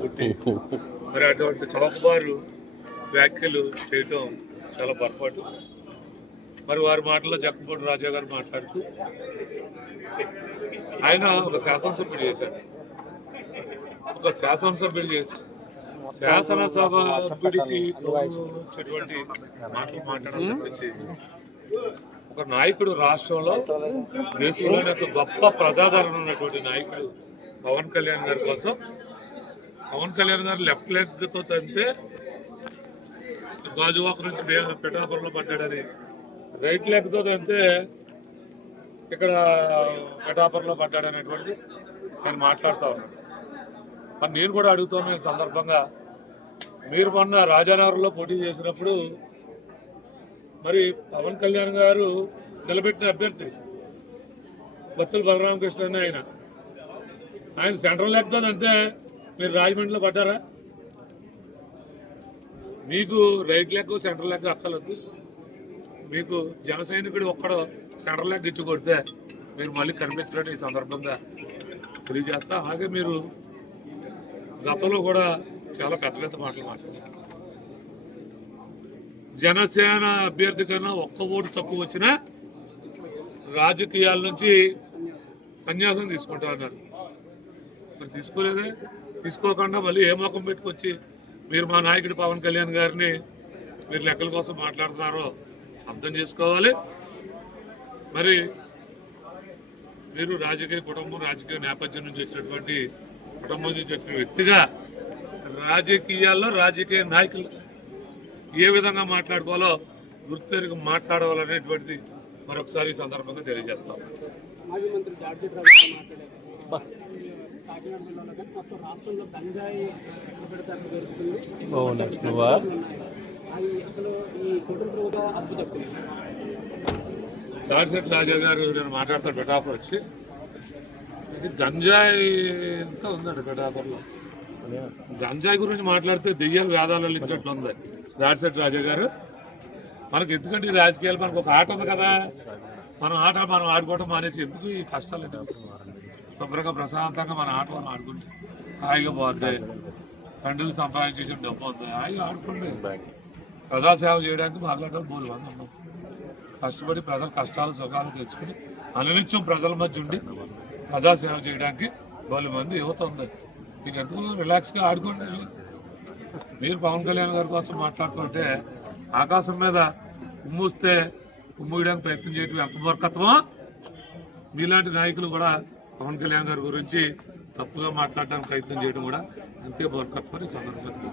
పుట్టి మరి అటువంటి చౌకబారు వ్యాఖ్యలు చేయటం చాలా పొరపాటు. మరి వారి మాటల్లో జక్కపూడి రాజా గారు మాట్లాడుతూ ఆయన ఒక శాసనసభ్యుడు చేశాడు. ఒక శాసనసభ్యుడు చేసి శాసనసభ్యుడికి వచ్చేటువంటి మాటలు మాట్లాడాలని చెప్పి ఒక నాయకుడు రాష్ట్రంలో దేశంలోనే ఒక గొప్ప ప్రజాదరణ ఉన్నటువంటి నాయకుడు పవన్ కళ్యాణ్ గారి కోసం పవన్ కళ్యాణ్ గారు లెఫ్ట్ లెగ్తో తంతే గాజువాక నుంచి పిఠాపురంలో పడ్డాడని, రైట్ లెగ్తో తంతే ఇక్కడ పిఠాపురంలో పడ్డాడనేటువంటి ఆయన మాట్లాడుతూ ఉన్నాడు. మరి నేను కూడా అడుగుతున్నా ఈ సందర్భంగా, మీరు మొన్న రాజానగరంలో పోటీ చేసినప్పుడు మరి పవన్ కళ్యాణ్ గారు నిలబెట్టిన అభ్యర్థి బత్తుల బలరామకృష్ణ అని ఆయన సెంట్రల్ లెగ్తో అంతే మీరు రాజమండ్రిలో పడ్డారా? మీకు రైట్ లెగ్ సెంట్రల్ లెగ్ అక్కలొద్దు. మీకు జన సైనికుడు ఒక్కడు సెంట్రల్ లెగ్ ఇచ్చి కొడితే మీరు మళ్ళీ కనిపించడానికి ఈ సందర్భంగా తెలియజేస్తా. అలాగే మీరు గతంలో కూడా చాలా పెద్ద పెద్ద మాటలు మాట్లాడారు. జనసేన అభ్యర్థి కన్నా ఒక్క ఓటు తక్కువ వచ్చినా రాజకీయాల నుంచి సన్యాసం తీసుకుంటా అన్నారు. మరి తీసుకోలేదే. తీసుకోకుండా మళ్ళీ ఏ మొఖం పెట్టుకొచ్చి మీరు మా నాయకుడు పవన్ కళ్యాణ్ గారిని మీరు లెక్కల కోసం మాట్లాడుతున్నారో అర్థం చేసుకోవాలి. మరి మీరు రాజకీయ కుటుంబం, రాజకీయ నేపథ్యం నుంచి వచ్చినటువంటి కుటుంబం నుంచి వచ్చిన వ్యక్తిగా రాజకీయాల్లో రాజకీయ నాయకులు ఏ విధంగా మాట్లాడుకోవాలో గుర్తెరిగి మాట్లాడాలనేటువంటిది మరొకసారి ఈ సందర్భంగా తెలియజేస్తాం. మాజీ మంత్రి జార్జి కాకినాడ జిల్లాలో కానీ మొత్తం రాష్ట్రంలో గంజాయి ఎక్కడ పెడితే అక్కడ దొరుకుతుంది. అది అసలు ఈ కుటుంబ ప్రభుత్వం అప్పు తప్పింది. దాడిశెట్టి రాజా గారు నేను మాట్లాడతాను పిఠాపురం వచ్చి, ఇది గంజాయి ఎంత ఉందండి పిఠాపురంలో. గంజాయి గురించి మాట్లాడితే దెయ్యాలు వేదాలు ఇచ్చినట్లు ఉంది దాడిశెట్టి రాజా గారు. మనకు ఎందుకంటే ఈ రాజకీయాలు మనకు ఒక ఆట ఉంది కదా, మనం ఆడుకోవటం మానేసి ఎందుకు ఈ కష్టాలు శుభ్రంగా ప్రశాంతంగా మన ఆట మనం ఆడుకుంటే హాయిగా పోద్ది. తండ్రులు సంపాదించేసిన డబ్బు ఉంది, హాయిగా ఆడుకోండి. ప్రజాసేవ చేయడానికి మాట్లాడటం 3 మంది ఉన్నాం. కష్టపడి ప్రజల కష్టాలు సుఖాలు తెలుసుకుని అనునిత్యం ప్రజల మధ్య ఉండి ప్రజాసేవ చేయడానికి 4 మంది యువత ఉంది. మీకు ఎందుకు రిలాక్స్గా ఆడుకోండి. మీరు పవన్ కళ్యాణ్ గారి కోసం మాట్లాడుకుంటే ఆకాశం మీద ఉమ్మూస్తే ఉమ్మూయడానికి ప్రయత్నం చేయడం ఎంత మూర్ఖత్వమో, మీలాంటి నాయకులు కూడా పవన్ కళ్యాణ్ గారి గురించి తప్పుగా మాట్లాడడానికి ప్రయత్నం చేయడం కూడా అంతే మూర్ఖత్వం. సందర్భంగా